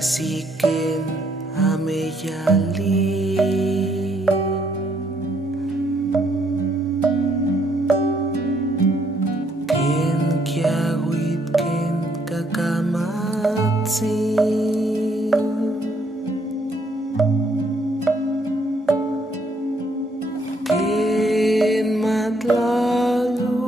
siken ameyali ken kiawit ken kakamatsin ken matlalukak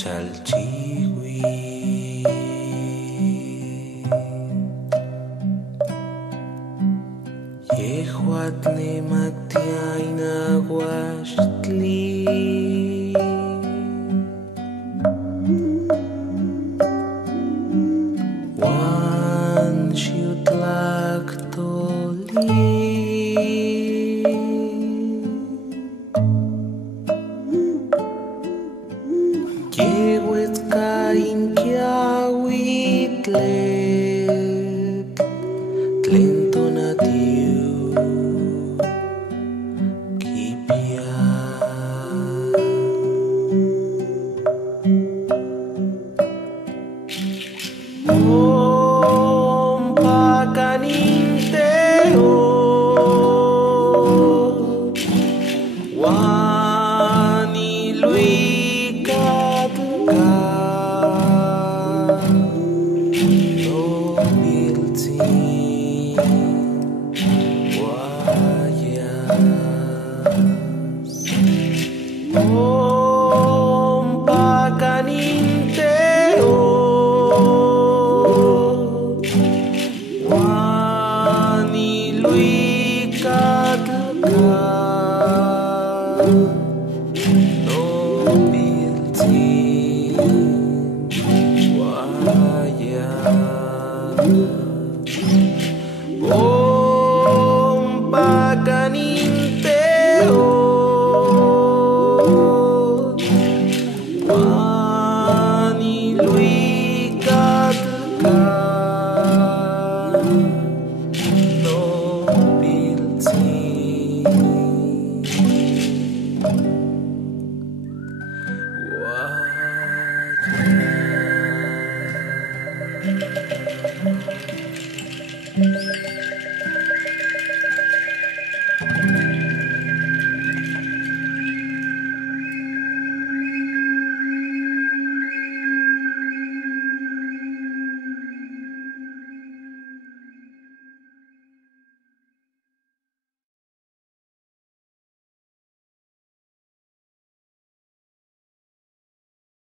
chalchiwi yehuat ne matiaina guashtli wan shiutlak toli Kiewit kain kiawit lek Tlento na diu kipia Om pakaninte Wani lui Om pakaninte wani lui katlaka no biltin waya Om pakaninte wani lui katlaka no biltin waya